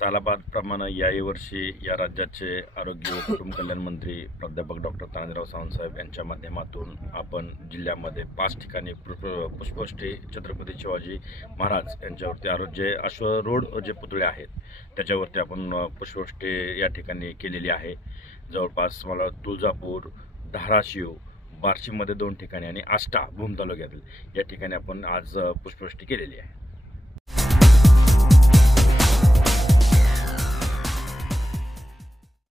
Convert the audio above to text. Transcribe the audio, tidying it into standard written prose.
सालाबादप्रमाणे याही वर्षी या राज्याचे आरोग्य व कुटुंब कल्याण मंत्री प्राध्यापक डॉक्टर तानाजीराव सावंतसाहेब यांच्या माध्यमातून आपण जिल्ह्यामध्ये 5 ठिकाणी पुष्पवृष्टी छत्रपती शिवाजी महाराज यांच्यावरती आरोग्य अश्वरूढ जे पुतळे आहेत त्याच्यावरती आपण पुष्पवृष्टी या ठिकाणी केलेली आहे। जवळपास मला तुळजापूर, धाराशिव, बार्शीमध्ये 2 ठिकाणी आणि आष्टा भूम तालुक्यातील या ठिकाणी आपण आज पुष्पवृष्टी केलेली आहे।